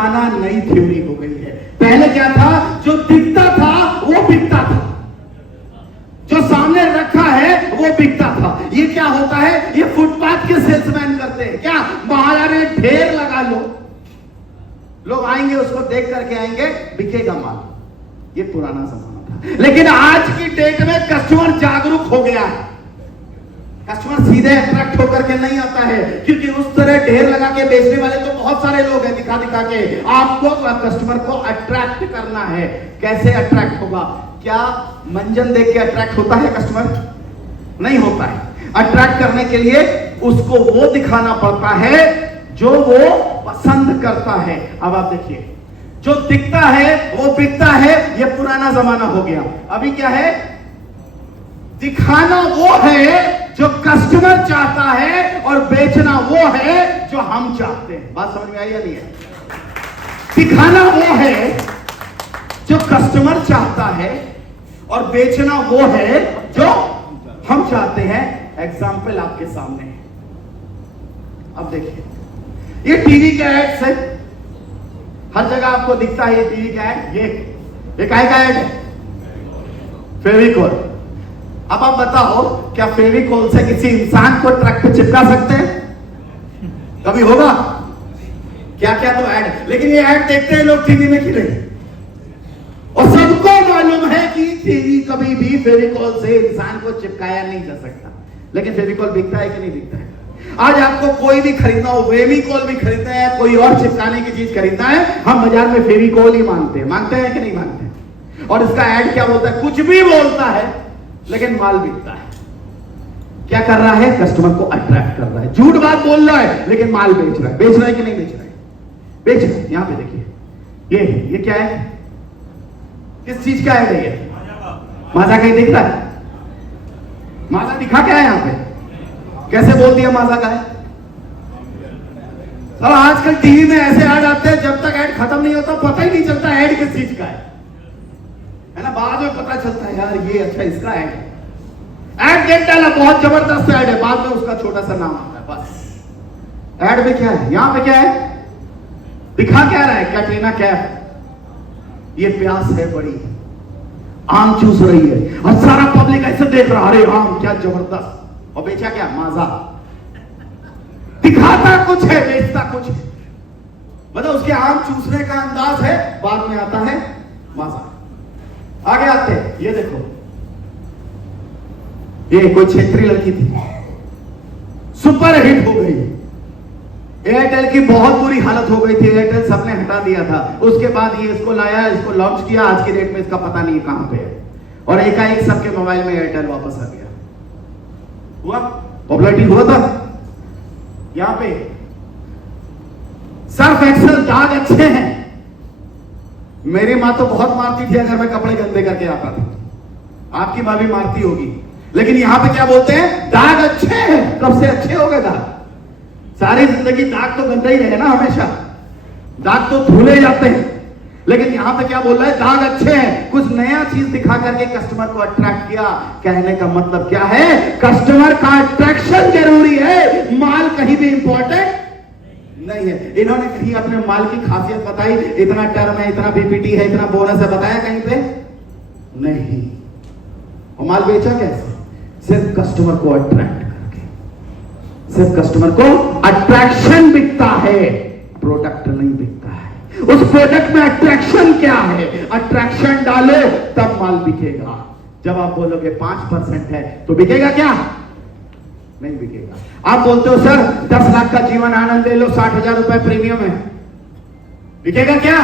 जमाना नई थ्योरी हो गई है। पहले क्या था, जो दिखता था वो बिकता था, जो सामने रखा है वो बिकता था। ये क्या होता है, ये फुटपाथ के सेल्समैन करते हैं। क्या, बाहर ढेर लगा लो, लोग आएंगे उसको देख करके आएंगे, बिकेगा माल। ये पुराना जमाना था। लेकिन आज की डेट में कस्टमर जागरूक हो गया है। कस्टमर सीधे अट्रैक्ट होकर के नहीं आता है, क्योंकि उस तरह ढेर लगा के बेचने वाले तो बहुत सारे लोग हैं, दिखा दिखा के। आपको कस्टमर को अट्रैक्ट करना है। कैसे अट्रैक्ट होगा? क्या मंजन देख के अट्रैक्ट होता है कस्टमर? नहीं होता है। अट्रैक्ट करने के लिए उसको वो दिखाना पड़ता है जो वो पसंद करता है। अब आप देखिए, जो दिखता है वो बिकता है, ये पुराना जमाना हो गया। अभी क्या है, दिखाना वो है जो कस्टमर चाहता है, और बेचना वो है जो हम चाहते हैं। बात समझ में आई या नहीं है? दिखाना वो है जो कस्टमर चाहता है, और बेचना वो है जो हम चाहते हैं। एग्जाम्पल आपके सामने है। अब देखिए, ये टीवी का एड्स है, हर जगह आपको दिखता है। ये टीवी का एड, ये काहे का एड है? फेविकोल। अब आप बताओ, क्या फेविकोल से किसी इंसान को ट्रक पे चिपका सकते हैं? कभी होगा? क्या क्या तो ऐड। लेकिन ये ऐड देखते हैं लोग टीवी में खिले, और सबको मालूम है कि टीवी कभी भी फेविकोल से इंसान को चिपकाया नहीं जा सकता। लेकिन फेविकोल बिकता है कि नहीं बिकता है? आज आपको कोई भी खरीदना हो, फेविकोल भी खरीदना है, कोई और चिपकाने की चीज खरीदना है, हम बाजार में फेविकोल ही मांगते हैं। मांगते हैं कि नहीं मांगते हैं? और इसका ऐड क्या होता है? कुछ भी बोलता है, लेकिन माल बिकता है। क्या कर रहा है? कस्टमर को अट्रैक्ट कर रहा है। झूठ बात बोल रहा है, लेकिन माल बेच रहा है। बेच रहा है कि नहीं बेच रहा है? बेच रहा है। यहां पे देखिए, ये क्या है? किस चीज का है ये? माजा का ही दिख रहा है। माजा दिखा क्या है यहां पे? कैसे बोल दिया माजा का है? और आजकल टीवी में ऐसे ऐड आते हैं, जब तक ऐड खत्म नहीं होता पता ही नहीं चलता ऐड किस चीज का है ना? बाद में पता चलता है, यार ये अच्छा इसका ऐड है। ऐड देख डाला, बहुत जबरदस्त ऐड है, बाद में उसका छोटा सा नाम आता है। बस ऐड में क्या है? यहां पे क्या है? दिखा क्या रहा है? कैटरीना कैफ। ये प्यास है बड़ी, आम चूस रही है, और सारा पब्लिक ऐसे देख रहा, अरे आम क्या जबरदस्त। और बेचा क्या? माजा। दिखाता कुछ है, बेचता कुछ है। मतलब उसके आम चूसने का अंदाज है, बाद में आता है माजा। आगे आते हैं, ये देखो, ये कोई क्षेत्रीय लड़की थी, सुपर हिट हो गई। एयरटेल की बहुत बुरी हालत हो गई थी, एयरटेल सबने हटा दिया था। उसके बाद ये इसको लाया, इसको लॉन्च किया। आज की डेट में इसका पता नहीं कहां पे है, और एकाएक सबके मोबाइल में एयरटेल वापस आ गया। हुआ पॉपुलरिटी हुआ था। यहां पे सर्फ एक्सेल दाग अच्छे हैं। मेरी मां तो बहुत मारती थी अगर मैं कपड़े गंदे करके आता था। आपकी मां भी मारती होगी। लेकिन यहां पे क्या बोलते हैं? दाग अच्छे हैं। कब से अच्छे हो गए दाग? सारी जिंदगी दाग तो गंदा ही रहे ना, हमेशा दाग तो धुले जाते हैं। लेकिन यहां पे क्या बोल रहा है? दाग अच्छे हैं। कुछ नया चीज दिखा करके कस्टमर को अट्रैक्ट किया। कहने का मतलब क्या है? कस्टमर का अट्रैक्शन जरूरी है, माल कहीं भी इंपॉर्टेंट नहीं है। इन्होंने कहीं अपने माल की खासियत बताई, इतना टर्म है, इतना बीपीटी है, इतना बोनस है, बताया कहीं पे? नहीं। और माल बेचा कैसे? सिर्फ कस्टमर को अट्रैक्ट करके। सिर्फ कस्टमर को अट्रैक्शन बिकता है, प्रोडक्ट नहीं बिकता है। उस प्रोडक्ट में अट्रैक्शन क्या है? अट्रैक्शन डालो तब माल बिकेगा। जब आप बोलोगे 5% है तो बिकेगा क्या? नहीं बिकेगा। आप बोलते हो सर 10 लाख का जीवन आनंद ले लो, 60,000 रुपए प्रीमियम है, बिकेगा क्या?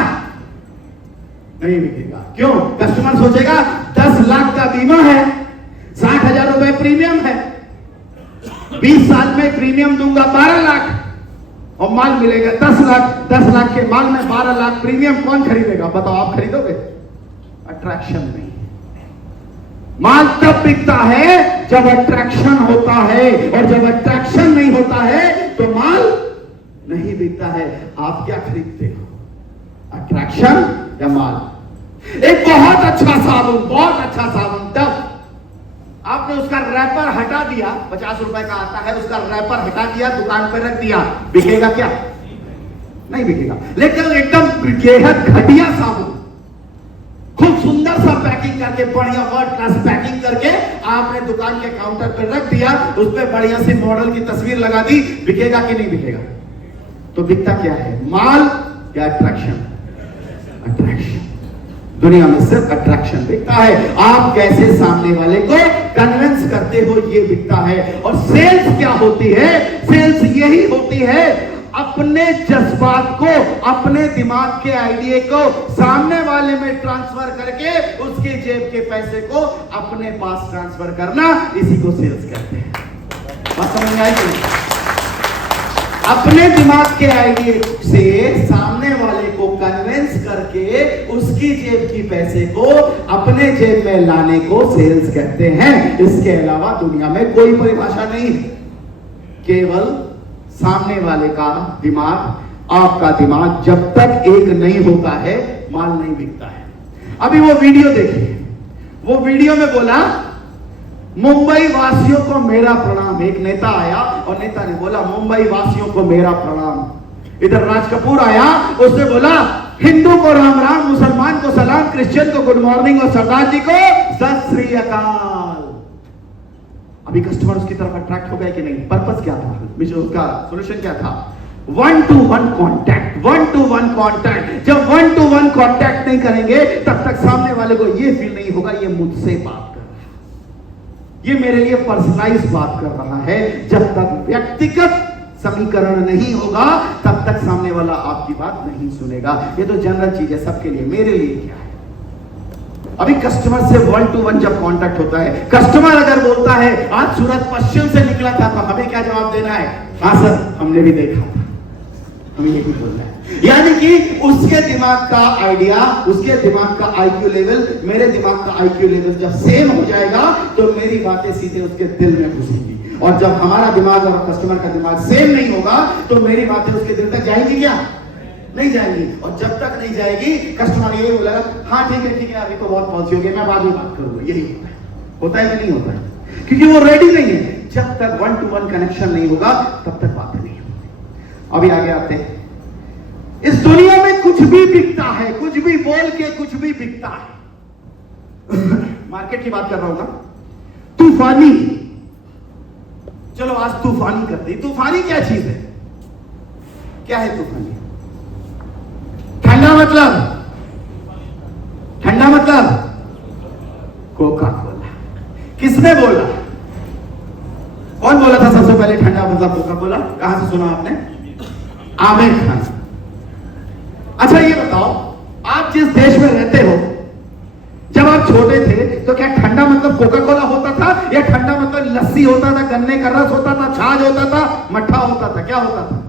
नहीं बिकेगा। क्यों? कस्टमर सोचेगा 10 लाख का बीमा है, 60,000 रुपए प्रीमियम है, 20 साल में प्रीमियम दूंगा 12 लाख और माल मिलेगा 10 लाख। 10 लाख के माल में 12 लाख प्रीमियम, कौन खरीदेगा? बताओ, आप खरीदोगे? अट्रैक्शन नहीं। माल तब बिकता है जब अट्रैक्शन होता है, और जब अट्रैक्शन नहीं होता है तो माल नहीं बिकता है। आप क्या खरीदते हो? अट्रैक्शन या माल? एक बहुत अच्छा साबुन, बहुत अच्छा साबुन, तब आपने उसका रैपर हटा दिया, 50 रुपए का आता है, उसका रैपर हटा दिया, दुकान पर रख दिया, बिकेगा क्या? नहीं बिकेगा। लेकिन एकदम बेहद घटिया साबुन, खूब सुंदर सा पैकिंग करके, बढ़िया वर्ल्ड क्लास पैकिंग करके आपने दुकान के काउंटर पर रख दिया, उस पर बढ़िया सी मॉडल की तस्वीर लगा दी, बिकेगा कि नहीं बिकेगा? तो बिकता क्या है, माल या अट्रैक्शन? अट्रैक्शन। दुनिया में सिर्फ अट्रैक्शन बिकता है। आप कैसे सामने वाले को कन्विंस करते हो, ये बिकता है। और सेल्स क्या होती है? सेल्स यही होती है, अपने जज्बात को, अपने दिमाग के आइडिया को सामने वाले में ट्रांसफर करके उसके जेब के पैसे को अपने पास ट्रांसफर करना, इसी को सेल्स कहते हैं। बात समझ में आई? अपने दिमाग के आइडिया से सामने वाले को कन्विंस करके उसकी जेब की पैसे को अपने जेब में लाने को सेल्स कहते हैं। इसके अलावा दुनिया में कोई परिभाषा नहीं है। केवल सामने वाले का दिमाग, आपका दिमाग जब तक एक नहीं होता है, माल नहीं बिकता है। अभी वो वीडियो देखिए, वो वीडियो में बोला मुंबई वासियों को मेरा प्रणाम। एक नेता आया और नेता ने बोला मुंबई वासियों को मेरा प्रणाम। इधर राज कपूर आया, उसने बोला हिंदू को राम राम, मुसलमान को सलाम, क्रिश्चियन को गुड मॉर्निंग और सरदार जी को सत श्री अकाल। अभी कस्टमर उसकी तरफ अट्रैक्ट हो गया कि नहीं? पर्पस क्या था, उसका सॉल्यूशन क्या था? 1-to-1 contact. 1-to-1 contact. जब 1-to-1 कांटेक्ट नहीं करेंगे तब तक सामने वाले को यह फील नहीं होगा ये मुझसे बात कर रहा है, ये मेरे लिए पर्सनलाइज बात कर रहा है। जब तक व्यक्तिगत समीकरण नहीं होगा तब तक सामने वाला आपकी बात नहीं सुनेगा। ये तो जनरल चीज है सबके लिए, मेरे लिए क्या है? अभी कस्टमर से 1-to-1 जब कांटेक्ट होता है, कस्टमर अगर बोलता है आज सूरज पश्चिम से निकला था, तो हमें क्या जवाब देना है? हाँ सर, हमने भी देखा था, हमें यही बोलना है। यानी कि उसके दिमाग का आइडिया, उसके दिमाग का आईक्यू लेवल, मेरे दिमाग का आईक्यू लेवल जब सेम हो जाएगा तो मेरी बातें सीधे उसके दिल में घुसेंगी। और जब हमारा दिमाग और कस्टमर का दिमाग सेम नहीं होगा तो मेरी बातें उसके दिल तक जाएंगी क्या? नहीं जाएंगी। और जब तक नहीं जाएगी कस्टमर यही बोलेगा हाँ ठीक है अभी तो बहुत पॉलिसी हो गई, मैं बाद में बात करूंगा। यही होता है कि नहीं होता है? क्योंकि वो रेडी नहीं है। जब तक 1-to-1 कनेक्शन नहीं होगा तब तक बातें नहीं होगी। अभी आगे आते हैं। इस दुनिया में कुछ भी बिकता है, कुछ भी बोल के कुछ भी बिकता है। मार्केट की बात कर रहा हूं ना। तूफानी, चलो आज तूफानी करते हैं। तूफानी क्या चीज है? क्या है तूफानी? ठंडा मतलब, ठंडा मतलब कोका कोला। किसने बोला? कौन बोला था सबसे पहले ठंडा मतलब कोका कोला? कहां से सुना आपने? आमिर खान। अच्छा ये बताओ, आप जिस देश में रहते हो, जब आप छोटे थे तो क्या ठंडा मतलब कोका कोला होता था या ठंडा मतलब लस्सी होता था, गन्ने का रस होता था, छाछ होता था, मट्ठा होता था? क्या होता था?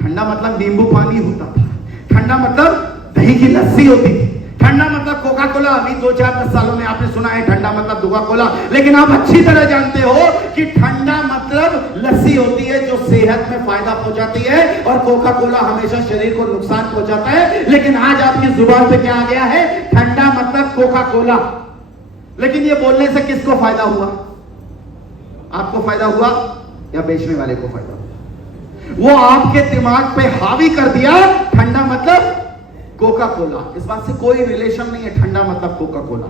ठंडा मतलब नींबू पानी होता था, ठंडा मतलब दही की लस्सी होती थी, ठंडा मतलब कोका कोला। अभी 2-4-10 सालों में आपने सुना है ठंडा मतलब कोका कोला, लेकिन आप अच्छी तरह जानते हो कि ठंडा मतलब लस्सी होती है जो सेहत में फायदा पहुंचाती है, और कोका कोला हमेशा शरीर को नुकसान पहुंचाता है। लेकिन आज आपकी जुबान पे क्या आ गया है? ठंडा मतलब कोका कोला। लेकिन ये बोलने से किसको फायदा हुआ? आपको फायदा हुआ या बेचने वाले को फायदा हुआ? वो आपके दिमाग पे हावी कर दिया ठंडा मतलब कोका कोला। इस बात से कोई रिलेशन नहीं है ठंडा मतलब कोका कोला,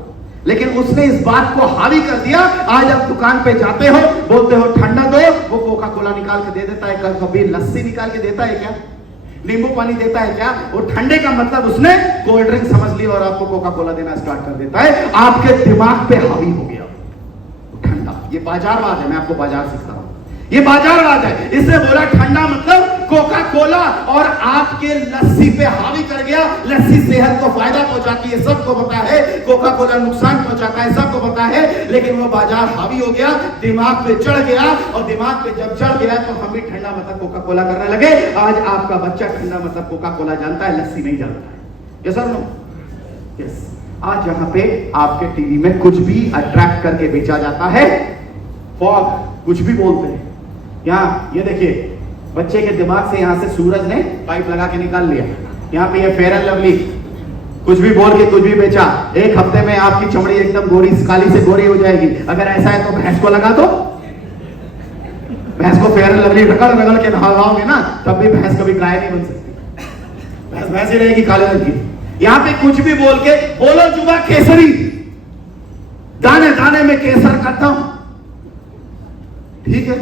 लेकिन उसने इस बात को हावी कर दिया। आज आप दुकान पे जाते हो, बोलते हो ठंडा दो, वो कोका कोला निकाल के दे देता है। कभी लस्सी निकाल के देता है क्या? नींबू पानी देता है क्या? वो ठंडे का मतलब उसने कोल्ड ड्रिंक समझ ली और आपको कोका कोला देना स्टार्ट कर देता है। आपके दिमाग पे हावी हो गया ठंडा। ये बाजारवाद है, मैं आपको बाजार सिखा रहा हूं। ये बाजारवाद है। इसने बोला ठंडा मतलब कोका कोला और आपके लस्सी पे हावी कर गया। लस्सी सेहत को फायदा पहुंचाती है, सबको पता है। कोका कोला नुकसान पहुंचाता है, सबको पता है। लेकिन वो बाजार हावी हो गया, दिमाग पे चढ़ गया, और दिमाग पे जब चढ़ गया तो हम भी ठंडा मतलब कोका कोला करने लगे। आज आपका बच्चा ठंडा मतलब कोका कोला जानता है, लस्सी नहीं जानता है। यस और नो? यस। आज यहाँ पे आपके टीवी में कुछ भी अट्रैक्ट करके बेचा जाता है। फॉग, कुछ भी बोलते हैं। यहाँ ये देखिए, बच्चे के दिमाग से यहाँ से सूरज ने पाइप लगा के निकाल लिया। यहाँ पे ये फेयर एंड लवली, कुछ भी बोल के कुछ भी बेचा। 1 हफ्ते में आपकी चमड़ी एकदम गोरी, काली से गोरी हो जाएगी। अगर ऐसा है तो भैंस को लगा दो। भैंस को फेयर एंड लवली रगड़ रगड़ के नहलाओगे ना, तब भी भैंस कभी गाय नहीं बन सकती। भैंस भैंस ही रहेगी काले रंग की। यहां पे कुछ भी बोल के बोलो जुबा केसरी, दाने दाने में केसर करता हूं, ठीक है।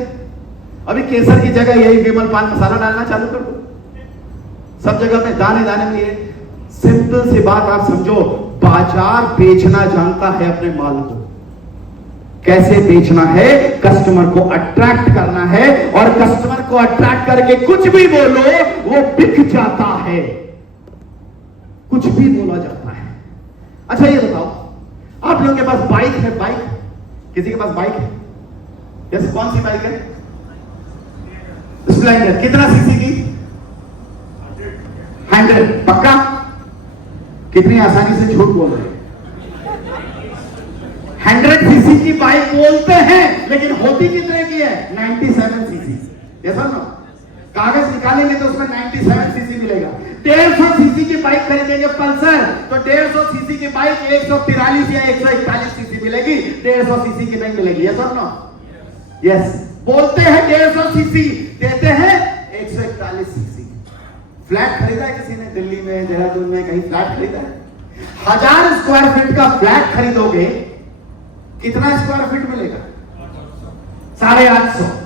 अभी केसर की जगह यही विमल पान मसाला डालना चालू कर दो, सब जगह में दाने दाने में। ये सिंपल सी बात आप समझो, बाजार बेचना जानता है अपने माल को, कैसे बेचना है, कस्टमर को अट्रैक्ट करना है, और कस्टमर को अट्रैक्ट करके कुछ भी बोलो वो बिक जाता है, कुछ भी बोला जाता है। अच्छा ये बताओ, आप लोगों के पास बाइक है? बाइक किसी के पास बाइक है? जैसे कौन सी बाइक है? स्प्लेंडर। कितना सीसी की? 100। पक्का? कितनी आसानी से झूठ बोल रहे हैं। 100 सीसी की बाइक बोलते हैं, लेकिन होती कितने की है? 97 सीसी। ये सर ना, कागज निकालेंगे तो उसमें 97 सीसी मिलेगा। 150 सीसी की बाइक खरीदेंगे पल्सर, तो 150 सीसी की बाइक 143 या 141 सीसी मिलेगी, 150 सीसी की नहीं मिलेगी। ये सर ना, यस। बोलते हैं 150 सीसी, देते हैं 141 सीसी। फ्लैट खरीदा है किसी ने? दिल्ली में, देहरादून में कहीं फ्लैट खरीदा है? 1000 स्क्वायर फीट का फ्लैट खरीदोगे, कितना स्क्वायर फीट मिलेगा? 850।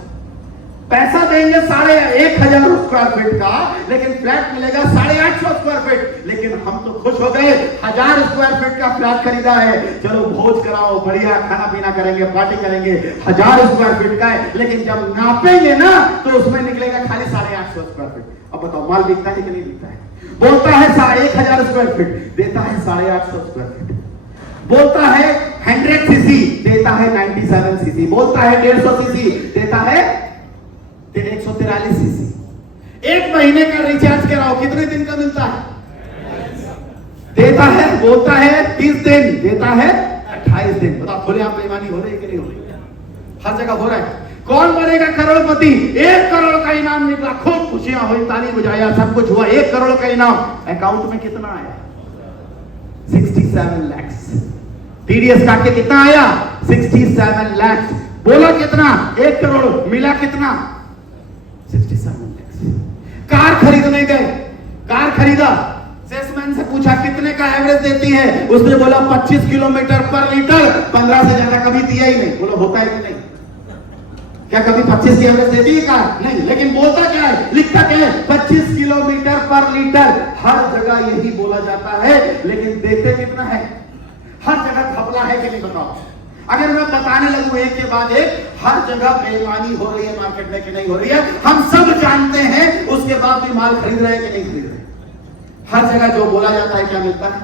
पैसा देंगे 1500 स्क्वायर फीट का, लेकिन फ्लैट मिलेगा 850 स्क्वायर फीट। लेकिन हम तो खुश हो गए, 1000 स्क्वायर फीट का फ्लैट खरीदा है, चलो भोज कराओ, बढ़िया खाना पीना करेंगे, पार्टी करेंगे। 1000 स्क्वायर फीट का है, लेकिन जब नापेंगे ना तो उसमें निकलेगा खाली 850 स्क्वायर फीट। अब बताओ, माल बिकता है कि नहीं बिकता है? बोलता है 1000 स्क्वायर फीट, देता है 850 स्क्वायर फीट। बोलता है 100 सीसी, देता है 97 सीसी। बोलता है 150 सीसी, देता है 143 सीसी। एक महीने का रिचार्ज कराओ, कितने दिन का मिलता है? देता है, बोलता है 30 दिन, देता है 28 दिन। बताओ, खुले आप बेईमानी हो रही है कि नहीं हो रही? हर जगह हो रहा है। कौन बनेगा करोड़पति? 1 करोड़ का इनाम निकला, खूब खुशियां हुई, ताली बजाया, सब कुछ हुआ। 1 करोड़ का इनाम, अकाउंट में कितना आया? 67 लाख। टीडीएस काट के कितना आया? 67 लाख। बोला कितना? 1 करोड़, मिला कितना? 67 लाख। कार खरीदने गए, कार खरीदा, सेल्समैन से पूछा कितने का एवरेज देती है? उसने बोला 25 किलोमीटर पर लीटर, 15 से ज्यादा कभी दिया ही नहीं। बोला होता है कि नहीं? क्या कभी 25 की एवरेज देती है कार? नहीं। लेकिन बोलता क्या है, लिखता क्या है? 25 किलोमीटर पर लीटर। हर जगह यही बोला जाता है, लेकिन देते कितना है? हर जगह घपला है कि नहीं? बताओ। अगर मैं बताने लगूं एक के बाद एक, हर जगह बेईमानी हो रही है मार्केट में कि नहीं हो रही है? हम सब जानते हैं, उसके बाद भी माल खरीद रहे हैं कि नहीं खरीद रहे? हर जगह जो बोला जाता है क्या मिलता है?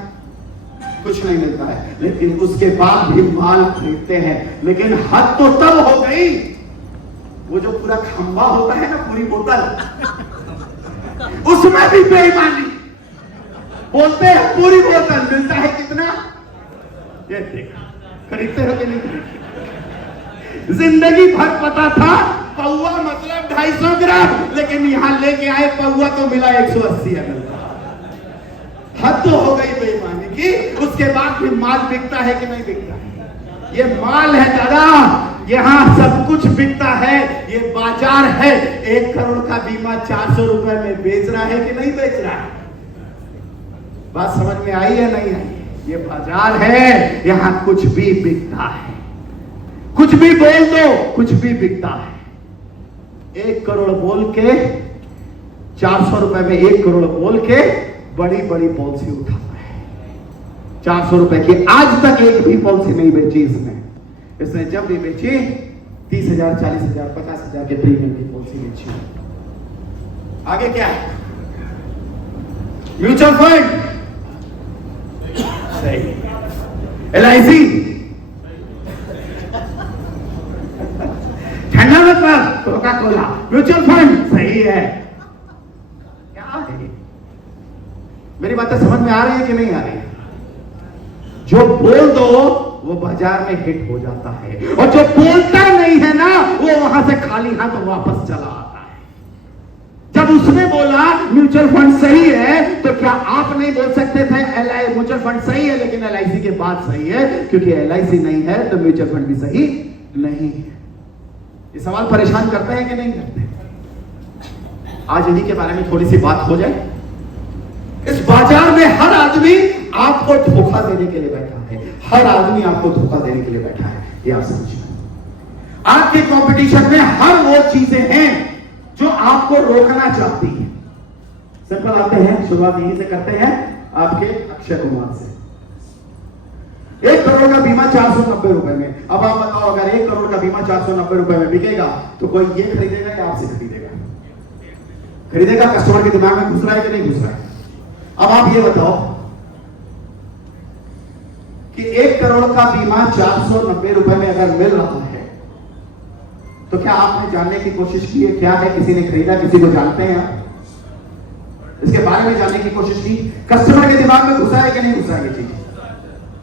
कुछ नहीं मिलता है, लेकिन उसके बाद भी माल खरीदते हैं। लेकिन हद तो तब हो गई, वो जो पूरा खंबा होता है ना, पूरी बोतल, उसमें भी बेईमानी। बोलते हैं पूरी बोतल, मिलता है कितना? ये देखो, खरीदते हो कि नहीं खरीदते? जिंदगी भर पता था पौवा मतलब 250 ग्राम, लेकिन यहां लेके आए पौवा तो मिला 180 ml। हद तो हो गई बेईमानी की। उसके बाद भी माल बिकता है कि नहीं बिकता है? ये माल है दादा, यहां सब कुछ बिकता है। ये बाजार है। 1 करोड़ का बीमा 400 रुपए में बेच रहा है कि नहीं बेच रहा है? बात समझ में आई है नहीं आई? ये बाजार है, यहां कुछ भी बिकता है। कुछ भी बोल दो, कुछ भी बिकता है। 1 करोड़ बोल के 400 रुपए में 1 करोड़ बोल के बड़ी बड़ी पॉलिसी उठाता है। 400 रुपए की आज तक एक भी पॉलिसी नहीं बेची इसने जब भी बेची 30,000, 40,000, 50,000 के प्रीमियम की पॉलिसी बेची। आगे क्या है? म्यूचुअल फंड सही, LIC ठंडा मतलब कोका कोला, म्यूचुअल फंड सही है। क्या है? मेरी बातें समझ में आ रही है कि नहीं आ रही है? जो बोल दो वो बाजार में हिट हो जाता है, और जो बोलता नहीं है ना, वो वहां से खाली हाथ वापस चला आता है। जब उसने बोला म्यूचुअल फंड सही है, तो क्या आप नहीं बोल सकते थे म्यूचुअल फंड सही है, लेकिन LIC के बाद सही है? क्योंकि LIC नहीं है तो म्यूचुअल फंड भी सही नहीं है। ये सवाल परेशान करते हैं कि नहीं करते? आज इन्हीं के बारे में थोड़ी सी बात हो जाए। इस बाजार में हर आदमी आपको धोखा देने के लिए बैठा है, हर आदमी आपको धोखा देने के लिए बैठा है, ये आप समझिए। आपके कंपटीशन में हर वो चीजें हैं जो आपको रोकना चाहती है। सिंपल आते हैं, शुरुआत यहीं से करते हैं आपके अक्षय कुमार से। 1 करोड़ का बीमा 490 रुपए में। अब आप बताओ, अगर 1 करोड़ का बीमा 490 रुपए में बिकेगा तो कोई ये खरीदेगा या आपसे खरीदेगा? खरीदेगा। कस्टमर के दिमाग में घुस रहा है कि नहीं घुस रहा है? अब आप ये बताओ कि 1 करोड़ का बीमा 490 रुपए में अगर मिल रहा है तो क्या आपने जानने की कोशिश की है क्या है? किसी ने खरीदा, किसी को जानते हैं आप? इसके बारे में जानने की कोशिश की? कस्टमर के दिमाग में घुसा है कि नहीं घुसा है? ये चीज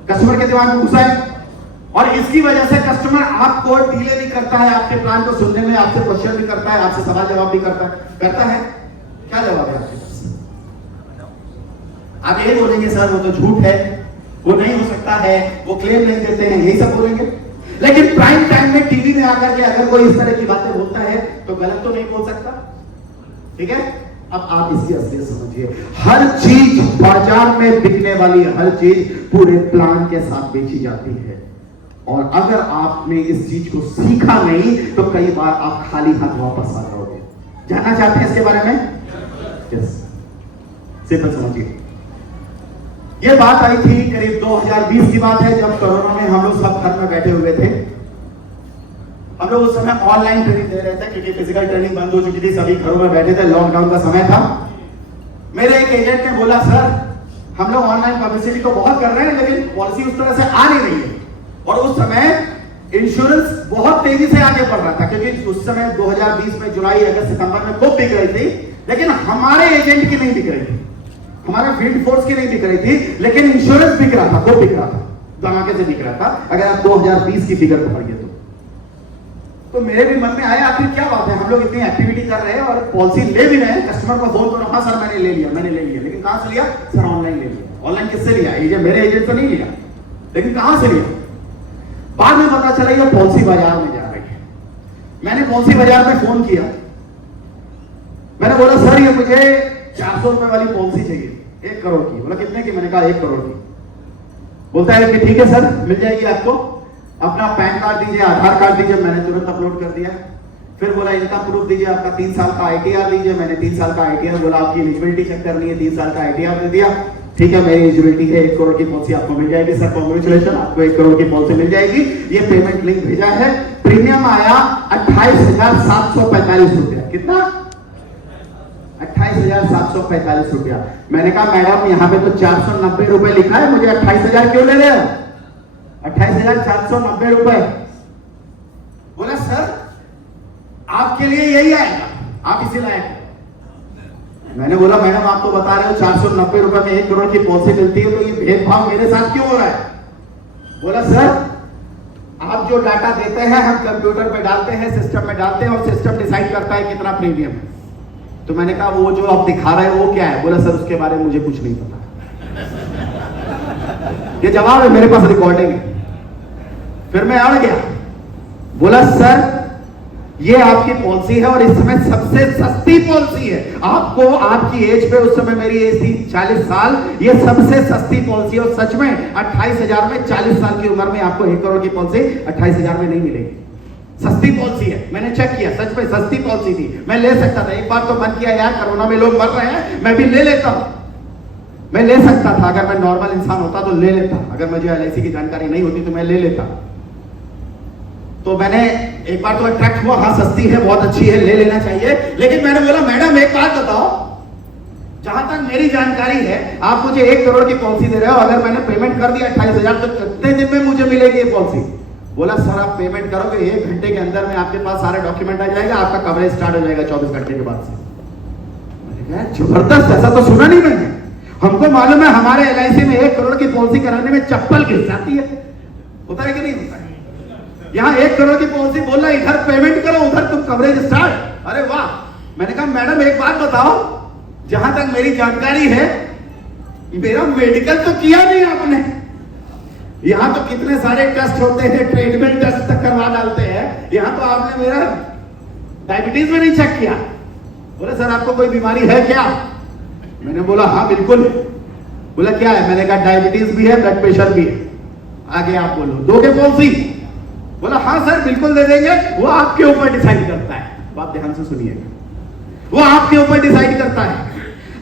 कस्टमर के दिमाग में घुसा है और इसकी वजह से कस्टमर आपको डीले भी करता है, आपके प्लान को सुनने में आपसे क्वेश्चन भी करता है, आपसे सवाल जवाब भी करता है। क्या जवाब है आपके पास? आप यही बोलेंगे सर वो तो झूठ है, वो नहीं हो सकता है, वो क्लेम नहीं देते हैं, यही सब बोलेंगे। लेकिन प्राइम टाइम में टीवी में आकर के अगर कोई इस तरह की बातें बोलता है तो गलत तो नहीं बोल सकता, ठीक है? अब आप इसकी असलियत समझिए। हर चीज बाजार में बिकने वाली हर चीज पूरे प्लान के साथ बेची जाती है, और अगर आपने इस चीज को सीखा नहीं तो कई बार आप खाली हाथ वापस आ जाओगे। जानना चाहते हैं इसके बारे में? यस, सिंपल समझिए। ये बात आई थी करीब 2020 की बात है, जब कोरोना में हम लोग सब घर में बैठे हुए थे। हम लोग उस समय ऑनलाइन ट्रेनिंग दे रहे थे क्योंकि फिजिकल ट्रेनिंग बंद हो चुकी थी, सभी घरों में बैठे थे, लॉकडाउन का समय था। मेरे एक एजेंट ने बोला सर हम लोग ऑनलाइन पब्लिसिटी तो बहुत कर रहे हैं लेकिन पॉलिसी उस तरह से आ नहीं रही है। और उस समय इंश्योरेंस बहुत तेजी से आगे बढ़ रहा था क्योंकि उस समय 2020 में जुलाई अगस्त सितंबर में खूब बिक रही थी, लेकिन हमारे एजेंट की नहीं बिक रही थी, हमारे फील्ड फोर्स की नहीं बिक रही थी, लेकिन इंश्योरेंस बिक रहा था, खूब बिक रहा था, धमाके से बिक रहा था। अगर आप 2020 की फिगर पकड़िए तो मेरे भी मन में आया आखिर क्या बात है, हम लोग इतनी एक्टिविटी कर रहे हैं और पॉलिसी ले भी रहे हैं, कस्टमर को फोन करो, हाँ सर मैंने ले लिया, लेकिन कहां से लिया सर? ऑनलाइन ले लिया। ऑनलाइन किससे लिया? ये मेरे एजेंट से नहीं लिया, लेकिन कहां से लिया? बाद में पता चला ये पॉलिसी बाजार में जा रही है। मैंने पॉलिसी बाजार में फोन किया, मैंने बोला सर ये मुझे 400 रुपए वाली पॉलिसी चाहिए 1 करोड़ की। बोला कितने की? मैंने कहा 1 करोड़ की। बोलता है कि ठीक है सर मिल जाएगी आपको, अपना पैन कार्ड दीजिए, आधार कार्ड दीजिए। मैंने तुरंत अपलोड कर दिया। फिर बोला इनका प्रूफ दीजिए, आपका 3 साल का ITR दीजिए। मैंने 3 साल का ITR बोला, आपकी एलिजिबिलिटी चेक करनी है, 3 साल का ITR दे दिया। ठीक है मेरी एलिजिबिलिटी है, 1 करोड़ की पॉलिसी आपको मिल जाएगी सर, कांग्रेचुलेशन, आपको 1 करोड़ की पॉलिसी मिल जाएगी। ये पेमेंट लिंक भेजा है। प्रीमियम आया 28,745 रुपया। कितना? 28,745 रुपया। मैंने कहा मैडम यहाँ पे तो 490 रुपए लिखा है, मुझे 28,000 क्यों ले रहे हो? 28,490 रुपए। बोला सर आपके लिए यही आएगा, आप इसी लायक। मैंने बोला मैडम आप तो बता रहे हो 490 रुपए में 1 करोड़ की पॉलिसी मिलती है, तो ये भेदभाव मेरे साथ क्यों हो रहा है? बोला सर आप जो डाटा देते हैं हम कंप्यूटर पे डालते हैं, सिस्टम में डालते हैं और सिस्टम डिसाइड करता है कितना प्रीमियम है। तो मैंने कहा वो जो आप दिखा रहे हो वो क्या है? बोला सर उसके बारे में मुझे कुछ नहीं पता। ये जवाब है, मेरे पास रिकॉर्डिंग है। फिर मैं अड़ गया, बोला सर ये आपकी पॉलिसी है और इस समय सबसे सस्ती पॉलिसी है। आपको आपकी एज पे, उस समय मेरी एज थी 40 साल, ये सबसे सस्ती पॉलिसी। और सच में 28,000 में 40 साल की उम्र में आपको 1 करोड़ की पॉलिसी 28,000 में नहीं मिलेगी। सस्ती पॉलिसी है, मैंने चेक किया, सच में सस्ती पॉलिसी थी। मैं ले सकता था, एक बार तो मन किया यार कोरोना में लोग मर रहे हैं, मैं भी ले लेता हूं। मैं ले सकता था, अगर मैं नॉर्मल इंसान होता तो ले लेता, अगर मुझे LIC की जानकारी नहीं होती तो मैं ले लेता। तो मैंने एक बार तो अट्रैक्ट हुआ, हाँ सस्ती है, बहुत अच्छी है, ले लेना चाहिए। लेकिन मैंने बोला मैडम एक बात बताओ, जहां तक मेरी जानकारी है आप मुझे 1 करोड़ की पॉलिसी दे रहे हो, अगर मैंने पेमेंट कर दिया 28,000 तो कितने दिन में मुझे मिलेगी ये पॉलिसी? बोला सर आप पेमेंट करोगे 1 घंटे के अंदर में आपके पास सारे डॉक्यूमेंट आ जाएगा, आपका कवरेज स्टार्ट हो जाएगा 24 घंटे के बाद से। जबरदस्त, ऐसा तो सुना नहीं मैंने। हमको मालूम है हमारे LIC में 1 करोड़ की पॉलिसी कराने में चप्पल घिस जाती है, होता है कि नहीं होता है? यहाँ 1 करोड़ की पॉलिसी बोल रहा है इधर पेमेंट करो उधर तुम कवरेज स्टार्ट। अरे वाह। मैंने कहा मैडम एक बात बताओ, जहां तक मेरी जानकारी है मेरा मेडिकल तो किया नहीं आपने, यहां तो कितने सारे टेस्ट होते हैं, ट्रीटमेंट टेस्ट तक करवा डालते हैं, यहां तो आपने मेरा डायबिटीज में नहीं चेक किया। बोले सर आपको कोई बीमारी है क्या? मैंने बोला हाँ बिल्कुल। बोला क्या है? मैंने कहा डायबिटीज भी है, ब्लड प्रेशर भी है। आगे आप बोलो, दोगे पॉलिसी? बोला हाँ सर बिल्कुल दे देंगे। वो आपके ऊपर डिसाइड करता है, बात ध्यान से सुनिएगा, वो आपके ऊपर डिसाइड करता है।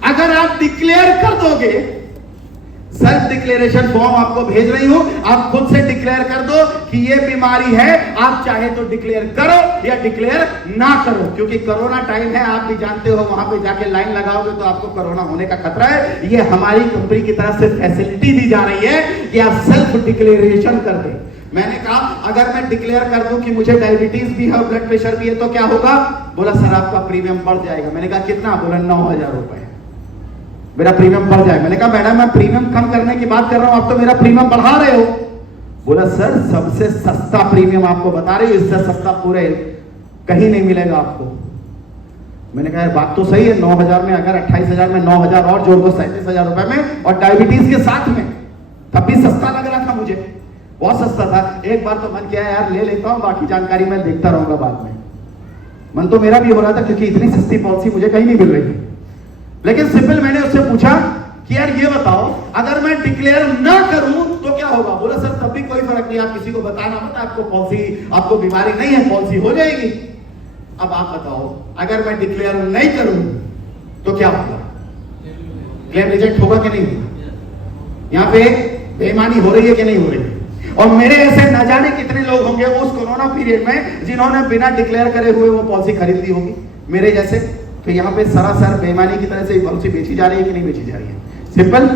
अगर आप डिक्लेयर कर दोगे, सेल्फ डिक्लेरेशन फॉर्म आपको भेज रही हूं, आप खुद से डिक्लेयर कर दो कि ये बीमारी है। आप चाहे तो डिक्लेयर करो या डिक्लेयर ना करो, क्योंकि कोरोना टाइम है, आप भी जानते हो, वहां पे जाके लाइन लगाओगे तो आपको कोरोना होने का खतरा है। ये हमारी कंपनी की तरफ से फैसिलिटी दी जा रही है कि आप सेल्फ डिक्लेरेशन कर दें। मैंने कहा अगर मैं डिक्लेयर कर दूं कि मुझे डायबिटीज भी है और ब्लड प्रेशर भी है तो क्या होगा? बोला सर आपका प्रीमियम बढ़ जाएगा। मैंने कहा कितना? बोला 9,000 रुपए मेरा प्रीमियम बढ़ जाएगा। मैंने कहा मैडम मैं प्रीमियम कम करने की बात कर रहा हूं, आप तो मेरा प्रीमियम बढ़ा रहे हो। बोला सर सबसे सस्ता प्रीमियम आपको बता रही हूं, इससे सस्ता पूरे कहीं नहीं मिलेगा आपको। मैंने कहा बात तो सही है, 9,000 में अगर 28,000 में 9,000 और जोड़ दो 37,000 रुपए में, और डायबिटीज के साथ में, तब भी सस्ता लग रहा था मुझे, बहुत सस्ता था। एक बार तो मन किया यार ले लेता हूं, बाकी जानकारी मैं देखता रहूंगा बाद में। मन तो मेरा भी हो रहा था क्योंकि इतनी सस्ती पॉलिसी मुझे कहीं नहीं मिल रही थी। लेकिन सिंपल मैंने उससे पूछा कि यार ये बताओ अगर मैं डिक्लेयर ना करूं तो क्या होगा? बोला सर तब भी कोई फर्क नहीं, आप किसी को बताना मत, आपको पॉलिसी, आपको बीमारी नहीं है, पॉलिसी हो जाएगी। अब आप बताओ अगर मैं डिक्लेयर नहीं करूं तो क्या होगा? क्लेम रिजेक्ट होगा कि नहीं होगा? यहां पे बेईमानी हो रही है कि नहीं हो रही है? और मेरे ऐसे न जाने कितने लोग होंगे उस कोरोना पीरियड में जिन्होंने बिना डिक्लेयर करे हुए वो पॉलिसी खरीद ली होगी मेरे जैसे। तो यहाँ पे सरासर बेईमानी की तरह से पॉलिसी बेची जा रही है कि नहीं बेची जा रही है? सिंपल।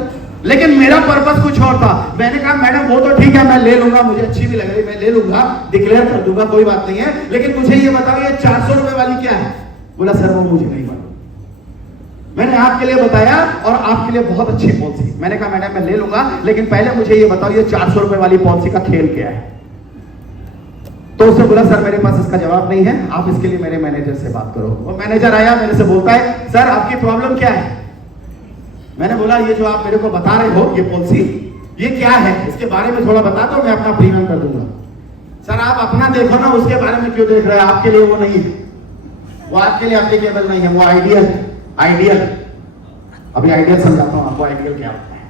लेकिन मेरा पर्पस कुछ और था। मैंने कहा मैडम वो तो ठीक है मैं ले लूंगा, मुझे अच्छी भी लग रही, मैं ले लूंगा, डिक्लेयर कर दूंगा, कोई बात नहीं है, लेकिन मुझे ये बताओ ये 400 रुपए वाली क्या है? बोला सर वो मुझे नहीं मालूम, मैंने आपके लिए बताया और आपके लिए बहुत अच्छी पॉलिसी। मैंने कहा मैडम मैं ले लूंगा, लेकिन पहले मुझे ये बताओ ये 400 रुपए वाली पॉलिसी का खेल क्या है? तो उसने बोला सर मेरे पास इसका जवाब नहीं है, आप इसके लिए मेरे मैनेजर से बात करो। वो मैनेजर आया, मेरे से बोलता है सर आपकी प्रॉब्लम क्या है? मैंने बोला ये जो आप मेरे को बता रहे हो ये पॉलिसी ये क्या है, इसके बारे में थोड़ा बता दो, मैं अपना प्रीमियम कर दूंगा। सर आप अपना देखो ना, उसके बारे में क्यों देख रहे हैं? आपके लिए वो नहीं है, वो आपके लिए एप्लीकेबल नहीं है, वो आइडियल। आइडियल अभी आइडियल समझाता हूं आपको, आइडियल क्या होता है।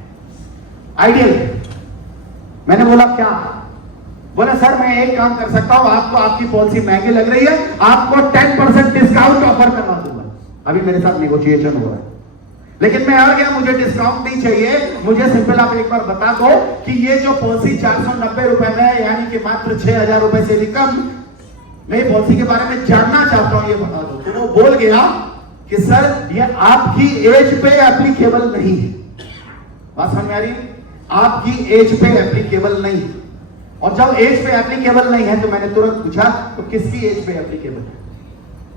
आइडियल मैंने बोला क्या? बोला सर मैं एक काम कर सकता हूं, आपको आपकी पॉलिसी महंगी लग रही है, आपको 10% डिस्काउंट ऑफर करवा दूंगा। अभी मेरे साथ नेगोशिएशन हो रहा है, लेकिन मैं आ गया, मुझे डिस्काउंट नहीं चाहिए, मुझे सिंपल आप एक बार बता दो कि ये जो पॉलिसी 490 रुपए में, यानी कि मात्र 6,000 रुपए से भी कम, मैं पॉलिसी के बारे में जानना चाहता हूं, ये बता दो। तो वो बोल गया कि सर ये आपकी एज पे एप्लीकेबल नहीं है। बात समझ में आ रही है? आपकी एज पे एप्लीकेबल नहीं। और जब एज पे एप्लीकेबल नहीं है तो मैंने तुरंत पूछा तो किसकी एज पे एप्लीकेबल है?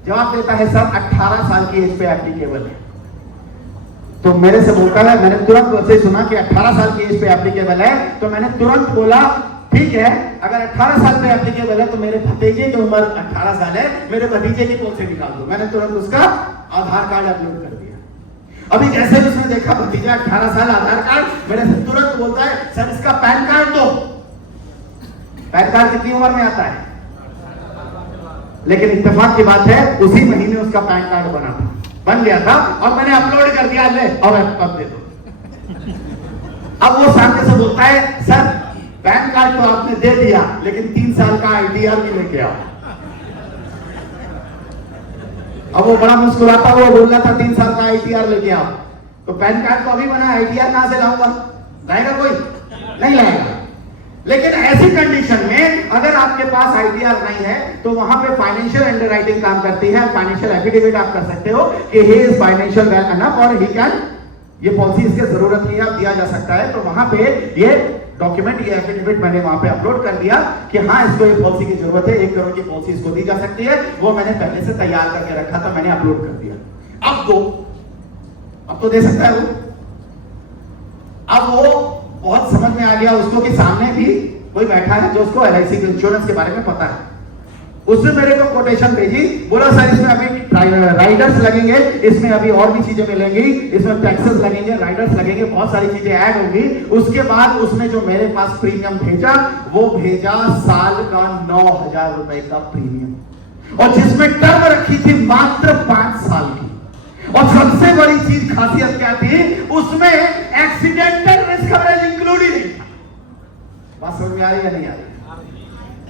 जवाब देता है सर 18 साल की एज पे एप्लीकेबल है। तो मेरे से बोलता है, मैंने तुरंत वैसे सुना कि 18 साल की एज पे एप्लीकेबल है, तो मैंने तुरंत बोला ठीक है, अगर 18 साल पे एप्लीकेबल है तो मेरे भतीजे की उम्र 18 साल है, मेरे भतीजे की पॉलिसी निकाल दो। मैंने तुरंत उसका आधार कार्ड अपलोड कर दिया। अभी जैसे उसने देखा भतीजा 18 साल, आधार कार्ड, मेरे से तुरंत बोलता है सर इसका पैन कार्ड दो। पैन कार्ड कितनी उम्र में आता है? लेकिन इत्तेफाक की बात है उसी महीने उसका पैन कार्ड बन गया था और मैंने अपलोड कर दिया, ले और अब दे दो। अब वो सामने से बोलता है सर पैन कार्ड तो आपने दे दिया, लेकिन 3 साल का आईटीआर भी लेके आओ। अब वो बड़ा मुस्कुराता हुआ बोल रहा था 3 साल का आईटीआर लेके आओ, तो पैन कार्ड तो अभी बना, आईटीआर कहां से लाऊंगा? लाएगा कोई? नहीं लाएगा। लेकिन ऐसी कंडीशन में अगर आपके पास आईटीआर नहीं है तो वहां पे फाइनेंशियल अंडरराइटिंग काम करती है। फाइनेंशियल एफिडेविट आप कर सकते हो कि he is financial well enough और ही कैन, ये पॉलिसी इसके जरूरत नहीं है, दिया जा सकता है। तो वहां पे ये डॉक्यूमेंट, ये एफिडेविट मैंने वहां पे अपलोड कर दिया कि हाँ इसको ये पॉलिसी की जरूरत है, 1 करोड़ की पॉलिसी इसको दी जा सकती है। वो मैंने पहले से तैयार करके रखा था, मैंने अपलोड कर दिया। अब तो दे सकता है वो। अब वो बहुत समझ में आ गया उसको कि सामने भी कोई बैठा है जो उसको एलआईसी के इंश्योरेंस के बारे में पता है। उसने मेरे को कोटेशन भेजी, बोला सर इसमें अभी राइडर्स लगेंगे, इसमें अभी और भी चीजें मिलेंगी, इसमें टैक्सेस लगेंगे, राइडर्स लगेंगे, बहुत सारी चीजें ऐड होंगी। उसके बाद उसने जो मेरे पास प्रीमियम भेजा, वो भेजा साल का 9,000 रुपए का प्रीमियम, और जिसमें टर्म रखी थी मात्र 5 साल की। और सबसे बड़ी चीज खासियत क्या थी, उसमें एक्सीडेंटल रिस्क कवरेज इंक्लूड ही नहीं था। बात समझ में आ रही है नहीं आ रही?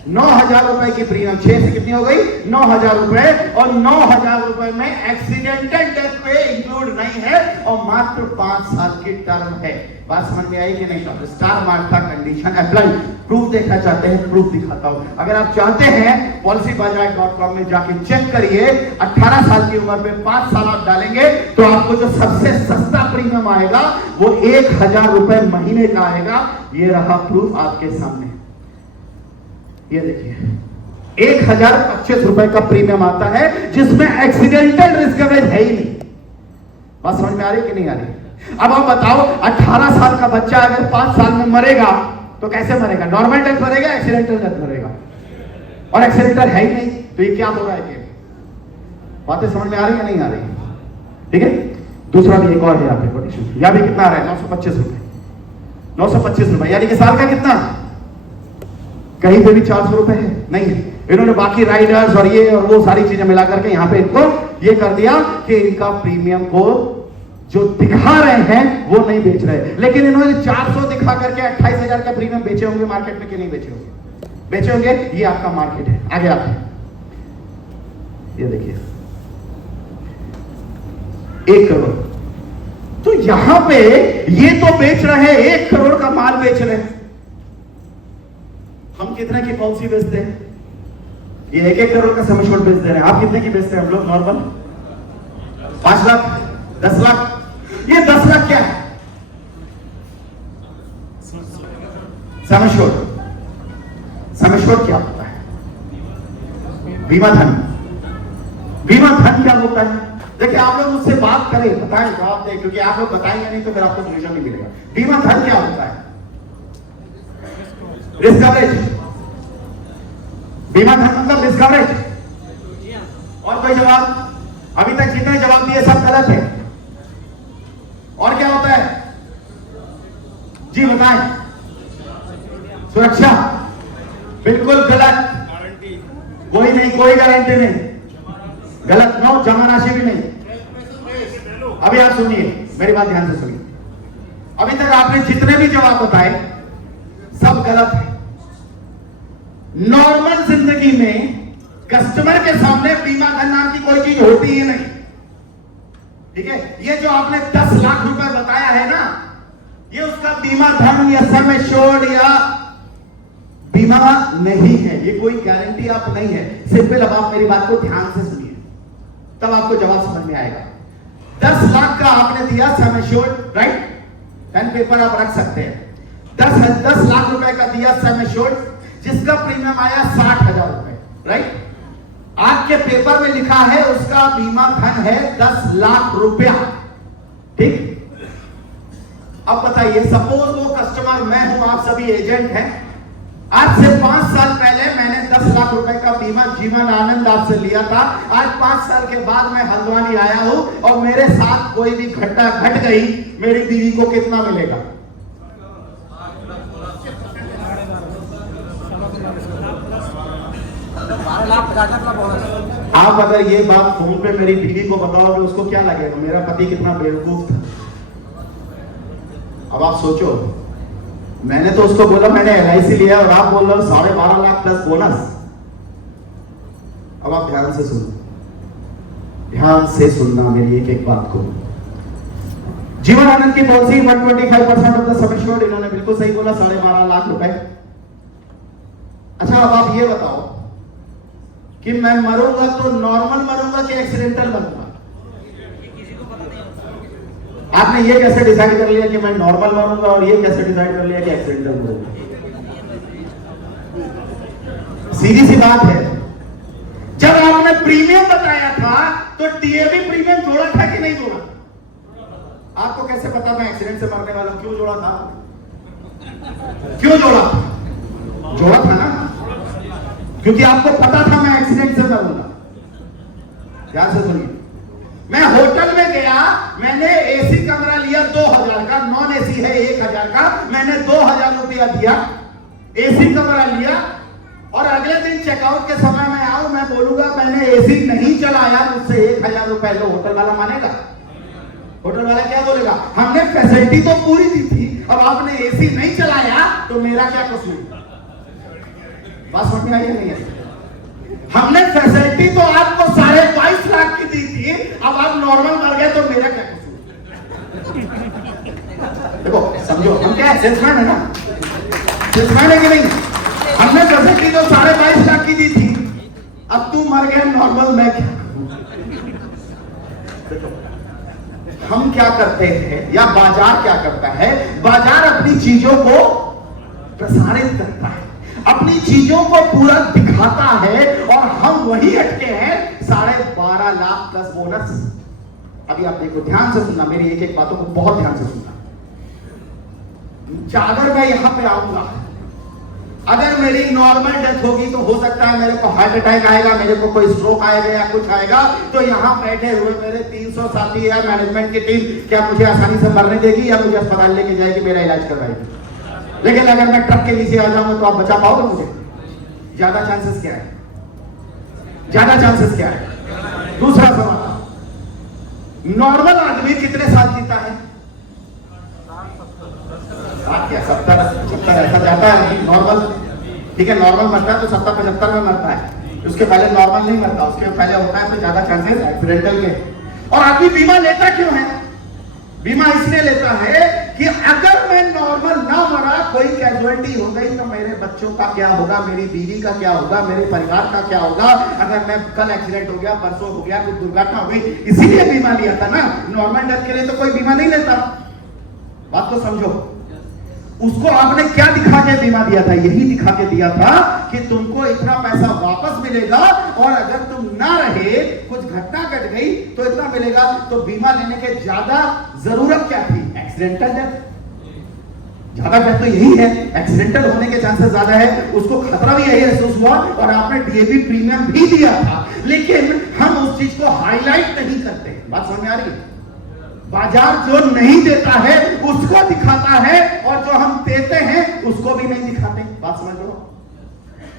9,000 रुपए की प्रीमियम, 6 से कितनी हो गई? 9,000 रुपए, और 9,000 रुपए में एक्सीडेंटल डेथ पे इंक्लूड नहीं है, और मात्र 5 साल की टर्म है। बात समझ में आई कि नहीं? तो स्टार मार्क का कंडीशन अप्लाई। प्रूफ देखना चाहते हैं? प्रूफ दिखाता हूं। अगर आप चाहते हैं policybazaar.com में जाके चेक करिए, 18 साल की उम्र में 5 साल आप डालेंगे तो आपको जो सबसे सस्ता प्रीमियम आएगा वो 1,000 रुपए महीने का आएगा। ये रहा प्रूफ आपके सामने, ये देखिए 1,025 रुपए का प्रीमियम आता है, जिसमें एक्सीडेंटल रिस्क कवरेज है ही नहीं। बात समझ में आ रही कि नहीं आ रही? अब आप बताओ, 18 साल का बच्चा अगर 5 साल में मरेगा तो कैसे मरेगा? नॉर्मल डेथ मरेगा, एक्सीडेंटल डेथ मरेगा, और एक्सीडेंटल है ही नहीं, तो ये क्या हो रहा है? बातें समझ में आ रही है नहीं आ रही? ठीक है, दूसरा भी एक और है आपके कोटेशन, यहां भी कितना आ रहा है? 925 रुपए, 925 रुपए, यानी कि साल का कितना? कहीं पे भी 400 रुपए है नहीं है। इन्होंने बाकी राइडर्स और ये और वो सारी चीजें मिला करके यहां पे इनको ये कर दिया कि इनका प्रीमियम को जो दिखा रहे हैं वो नहीं बेच रहे, लेकिन इन्होंने 400 दिखा करके 28,000 का प्रीमियम बेचे होंगे मार्केट में कि नहीं बेचे होंगे? बेचे होंगे। ये आपका मार्केट है। आगे आप ये देखिए 1 करोड़, तो यहां पे ये तो बेच रहे हैं, 1 करोड़ का माल बेच रहे हैं। हम कितने की पॉलिसी बेचते हैं? ये 1-1 करोड़ का सम एश्योर्ड बेच दे रहे हैं। आप कितने की बेचते हैं? हम लोग नॉर्मल 5 लाख, 10 लाख। ये 10 लाख क्या है? Sum assured. सम एश्योर्ड क्या होता है? बीमा धन। बीमा धन क्या होता है? देखिए आप लोग मुझसे बात करें, बताएं, जवाब दें, क्योंकि आप लोग बताएंगे नहीं तो फिर आपको सोल्यूशन नहीं मिलेगा। बीमा धन क्या होता है? Risk coverage. बीमा धन मतलब रिस्क कवरेज। और कोई जवाब? अभी तक जितने जवाब दिए सब गलत है। और क्या होता है जी बताएं? सुरक्षा। बिल्कुल गलत, कोई नहीं, कोई गारंटी नहीं, गलत। नो, जमा राशि भी नहीं। अभी आप सुनिए, मेरी बात ध्यान से सुनिए। अभी तक आपने जितने भी जवाब बताए सब गलत है। नॉर्मल जिंदगी में कस्टमर के सामने बीमा धन नाम की कोई चीज होती ही नहीं। ठीक है, ये जो आपने 10 लाख रुपए बताया है ना, ये उसका बीमा धन या सम एश्योर्ड या बीमा नहीं है, ये कोई गारंटी आप नहीं है। सिंपल, अब आप मेरी बात को ध्यान से सुनिए, तब आपको जवाब समझ में आएगा। 10 लाख का आपने दिया sum assured, right? Pen paper आप रख सकते हैं। 10 लाख रुपए का दिया सम एश्योर्ड, जिसका प्रीमियम आया 60,000 रुपए, राइट? आपके पेपर में लिखा है उसका बीमा धन है 10 लाख रुपया, ठीक? अब बताइए, सपोज वो कस्टमर मैं हूं, आप सभी एजेंट हैं। आज से 5 साल पहले मैंने 10 लाख रुपए का बीमा जीवन आनंद आपसे लिया था। आज 5 साल के बाद मैं हल्द्वानी आया हूं और मेरे साथ कोई भी घटना घट गई, मेरी बीवी को कितना मिलेगा? आप अगर ये बात फोन पे मेरी बीवी को बताओगे, उसको क्या लगेगा? मेरा पति कितना बेवकूफ था। अब आप सोचो, मैंने तो उसको बोला मैंने LIC लिया और आप बोल रहे हो 12.5 लाख प्लस बोनस। अब आप ध्यान से सुनो, ध्यान से सुनना मेरी एक एक बात को। जीवन आनंद की policy 125% of the sum assured, इन्होंने बिल्कुल सही बोला, 12.5 लाख रुपए। अच्छा, अब आप ये बताओ कि मैं मरूंगा तो नॉर्मल मरूंगा कि एक्सीडेंटल मरूंगा? आपने ये कैसे डिसाइड कर लिया कि मैं नॉर्मल मरूंगा, और ये कैसे डिसाइड कर लिया कि एक्सीडेंटल मरूंगा? सीधी सी बात है, जब आपने प्रीमियम बताया था तो DAB प्रीमियम जोड़ा था कि नहीं जोड़ा? आपको कैसे पता मैं एक्सीडेंट से मरने वाला? क्यों जोड़ा था? क्यों जोड़ा था? जोड़ा था ना, क्योंकि आपको पता था मैं एक्सीडेंट करूंगा। ध्यान से सुनिए, मैं होटल में गया, मैंने एसी कमरा लिया 2000 का, नॉन एसी है 1000 का, मैंने 2000 रुपया दिया, एसी कमरा लिया, और अगले दिन चेकआउट के समय में आऊं, मैं बोलूंगा मैंने एसी नहीं चलाया, मुझसे 1000 रुपए लो, होटल वाला मानेगा? होटल वाला क्या बोलेगा? हमने फैसिलिटी तो पूरी दी थी, अब आपने एसी नहीं चलाया तो मेरा क्या कसूर? बात समझ में आई नहीं है? हमने फैसिलिटी तो आपको 22.5 लाख की दी थी, अब आप नॉर्मल मर गए तो मेरा क्या कसूर? देखो समझो, हम क्या सेल्समैन है ना, सेल्समैन है कि नहीं? हमने फैसिलिटी तो 22.5 लाख की दी थी, अब तू मर गया नॉर्मल, मैं क्या? हम क्या करते हैं या बाजार क्या करता है? बाजार अपनी चीजों को प्रसारित करता है, अपनी चीजों को पूरा दिखाता है, और हम वही अटके हैं 12.5 लाख प्लस बोनस। अभी आप देखो, ध्यान से सुनना, मेरी एक एक बातों को बहुत ध्यान से सुनना। अगर मैं यहां पे आऊंगा, अगर मेरी नॉर्मल डेथ होगी तो हो सकता है मेरे को हार्ट अटैक आएगा, मेरे को कोई स्ट्रोक आएगा या कुछ आएगा, तो यहां बैठे हुए मेरे 300 साथी या मैनेजमेंट की टीम क्या मुझे आसानी से मरने देगी या मुझे अस्पताल लेके जाएगी, मेरा इलाज करवाएगी? लेकिन अगर मैं ट्रक के नीचे आ जाऊंगा तो आप बचा पाओगे मुझे? ज्यादा चांसेस क्या है? ज्यादा चांसेस क्या है? दूसरा सवाल, नॉर्मल आदमी कितने साल जीता है? 60 या 70 ऐसा जाता है नॉर्मल। ठीक है, नॉर्मल मरता है तो 70-75 में मरता है, उसके पहले नॉर्मल नहीं मरता, उसके पहले होता है तो ज्यादा चांसेस एक्सीडेंटल के। और आदमी बीमा लेता क्यों है? बीमा इसलिए लेता है कि अगर मैं नॉर्मल ना मरा, कोई कैजुअलिटी हो गई तो मेरे बच्चों का क्या होगा, मेरी बीवी का क्या होगा, मेरे परिवार का क्या होगा? अगर मैं कल एक्सीडेंट हो गया, परसों हो गया, कुछ दुर्घटना हो गई, इसीलिए बीमा लिया था ना। नॉर्मल डेथ के लिए तो कोई बीमा नहीं लेता। बात तो समझो, उसको आपने क्या दिखा के बीमा दिया था? यही दिखा के दिया था कि तुमको इतना पैसा वापस मिलेगा, और अगर तुम ना रहे, कुछ घटना घट गई तो इतना मिलेगा। तो बीमा लेने के ज्यादा जरूरत क्या थी? Accidental death. ज्यादा डेथ तो यही है, एक्सीडेंटल होने के चांसेस ज्यादा है, उसको खतरा भी यही महसूस हुआ, और आपने डीएबी प्रीमियम भी दिया था। लेकिन हम उस चीज को हाईलाइट नहीं करते। बात समझ में आ रही है? बाजार जो नहीं देता है उसको दिखाता है, और जो हम देते हैं उसको भी नहीं दिखाते। बात समझ लो,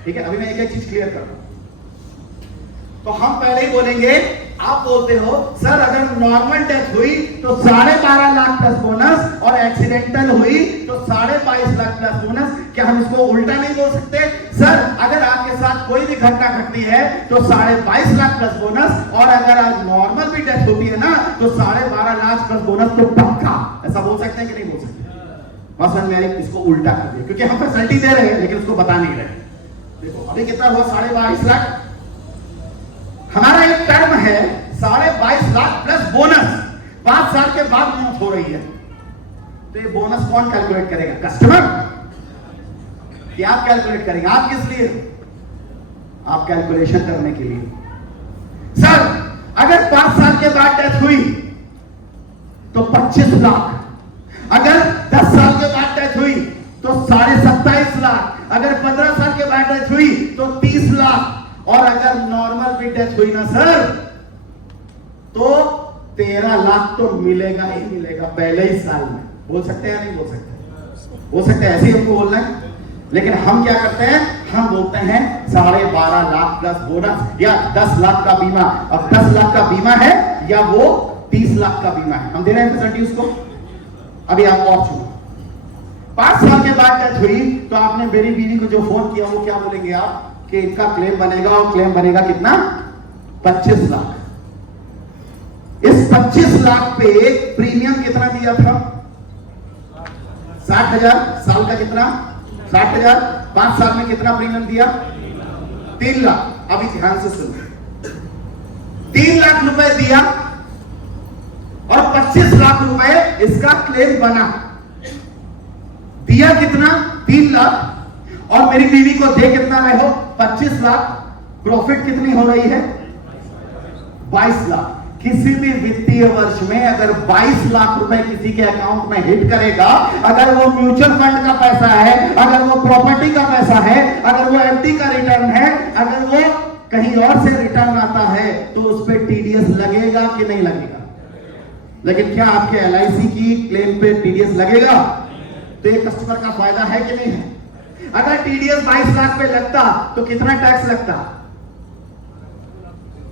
ठीक है? अभी मैं एक एक चीज क्लियर करता हूं। तो हम पहले ही बोलेंगे, आप बोलते हो सर अगर नॉर्मल डेथ हुई तो 12.5 लाख प्लस बोनस, और एक्सीडेंटल हुई तो 22.5 लाख प्लस बोनस। क्या हम इसको उल्टा नहीं बोल सकते? सर अगर आपके साथ कोई भी घटना घटती है तो 22.5 लाख प्लस बोनस, और अगर आज नॉर्मल भी डेथ होती है ना तो 12.5 लाख प्लस बोनस तो पक्का। ऐसा बोल सकते हैं कि नहीं बोल सकते? समझ में आ रही? इसको उल्टा कर दिया, क्योंकि हम फैसिलिटी दे रहे हैं लेकिन उसको बता नहीं रहे। देखो अभी कितना हुआ? 22.5 लाख। हमारा एक टर्म है 22.5 लाख प्लस बोनस। 5 साल के बाद मौत हो रही है, तो ये बोनस कौन कैलकुलेट करेगा? कस्टमर? कि आप कैलकुलेट करेंगे? आप किस लिए? आप कैलकुलेशन करने के लिए। सर अगर 5 साल के बाद डेथ हुई तो 25 लाख, अगर 10 साल के बाद डेथ हुई तो 27.5 लाख, अगर 15 साल के बाद डेथ हुई तो 30 लाख, और अगर नॉर्मल भी डेथ हुई ना सर तो 13 लाख तो मिलेगा ही मिलेगा पहले ही साल में। बोल सकते हैं या नहीं बोल सकते? बोल सकते हैं, ऐसे ही हमको बोलना है। लेकिन हम क्या करते हैं? हम बोलते हैं 12.5 लाख प्लस बोनस या 10 लाख का बीमा। अब 10 लाख का बीमा है या वो 30 लाख का बीमा है, हम दे रहे हैं फैसिलिटी उसको। अभी आप और सुनो, 5 साल के बाद डेथ हुई तो आपने मेरी बीवी को जो फोन किया वो क्या बोलेंगे आप? कि इनका क्लेम बनेगा, और क्लेम बनेगा कितना? 25 लाख। इस 25 लाख पे प्रीमियम कितना दिया था? 60,000। साल का कितना? 60,000। 5 साल में कितना प्रीमियम दिया? 3 लाख। अभी ध्यान से सुनो, 3 लाख रुपए दिया और 25 लाख रुपए इसका क्लेम बना। दिया कितना? 3 लाख, और मेरी बीवी को दे कितना रहे हो? 25 लाख। प्रॉफिट कितनी हो रही है? 22 लाख। किसी भी वित्तीय वर्ष में अगर 22 लाख रुपए किसी के अकाउंट में हिट करेगा, अगर वो म्यूचुअल फंड का पैसा है, अगर वो प्रॉपर्टी का पैसा है, अगर वो एफडी का रिटर्न है, अगर वो कहीं और से रिटर्न आता है तो उस पर टीडीएस लगेगा कि नहीं लगेगा? लेकिन क्या आपके एलआईसी की क्लेम पे टीडीएस लगेगा? तो ये कस्टमर का फायदा है कि नहीं है? अगर टीडीएस 22 लाख पे लगता तो कितना टैक्स लगता?